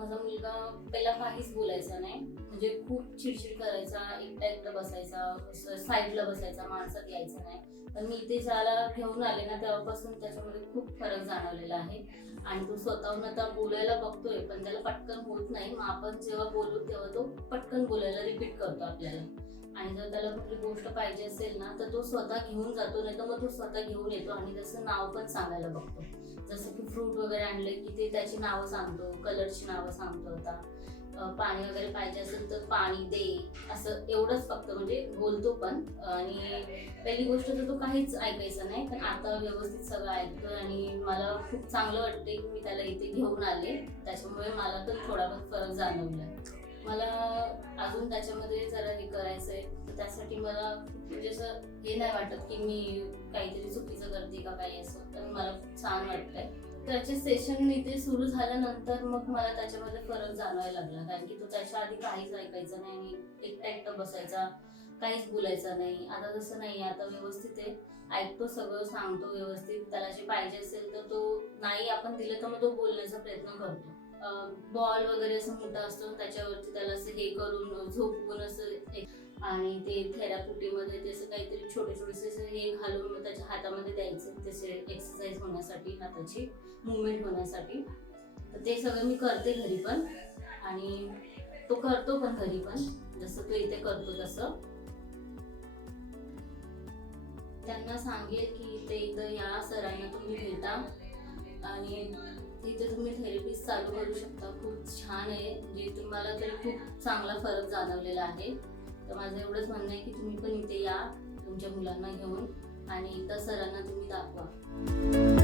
माझा मुलगा पहिला काहीच बोलायचा नाही, म्हणजे खूप चिडचिड करायचा, एकटा बसायचा, साईडला बसायचा, माणसात यायचा नाही. पण मी इथे ज्याला घेऊन आले ना तेव्हापासून त्याच्यामध्ये खूप फरक जाणवलेला आहे. आणि तो स्वतःहून आता बोलायला बघतोय, पण त्याला पटकन होत नाही. मग आपण जेव्हा बोलू तेव्हा तो पटकन बोलायला रिपीट करतो आपल्याला. आणि जर त्याला कुठली गोष्ट पाहिजे असेल ना तर तो स्वतः घेऊन जातो, नाही तर मग तो स्वतः घेऊन येतो आणि त्याचं नाव पण सांगायला बघतो. जसं की फ्रूट वगैरे आणले की ते त्याची नावं सांगतो, कलरची नावं सांगतो. आता पाणी वगैरे पाहिजे असेल तर पाणी दे, असं एवढंच फक्त, म्हणजे बोलतो पण. आणि पहिली गोष्ट तर तो काहीच ऐकायचा नाही, पण आता व्यवस्थित सगळं ऐकतोय आणि मला खूप चांगलं वाटतंय की मी त्याला इथे घेऊन आले. त्याच्यामुळे मला पण थोडाफार फरक जाणवलाय. मला अजून त्याच्यामध्ये जरा हे करायचंय, तर त्यासाठी मला म्हणजे असं हे नाही वाटत की मी काहीतरी चुकीचं करते का काही असं, तर मला खूप छान वाटतंय. त्याचे सेशन इथे सुरू झाल्यानंतर मग मला त्याच्यामध्ये फरक जाणवायला लागला, कारण की तो त्याच्या आधी काहीच ऐकायचा नाही आणि एकटा बसायचा, काहीच बोलायचा नाही. आता तसं नाही, आता व्यवस्थित आहे, ऐकतो, सगळं सांगतो व्यवस्थित. त्याला जे पाहिजे असेल तर तो नाही आपण दिलं तर मग तो बोलण्याचा प्रयत्न करतो. बॉल वगैरे असं मोठा असतो, त्याच्यावरती त्याला असं हे करून झोपवून असं, आणि ते थेरापिटीमध्ये ते असं काहीतरी छोटे छोटेसे हे घालून मग त्याच्या हातामध्ये द्यायचं, तसे एक्सरसाइज होण्यासाठी, हाताची मुवमेंट होण्यासाठी. तर ते सगळं मी करते घरी पण, आणि तो करतो पण घरी पण, जसं तो इथे करतो तसं. त्यांना सांगेल की ते इथं या सरांना तुम्ही भेटा आणि तिथे तुम्ही थेरपी चालू करू शकता. खूप छान आहे, म्हणजे तुम्हाला तरी खूप चांगला फरक जाणवलेला आहे. तर माझं एवढंच म्हणणं आहे की तुम्ही पण इथे या तुमच्या मुलांना घेऊन आणि इथं सरांना तुम्ही दाखवा.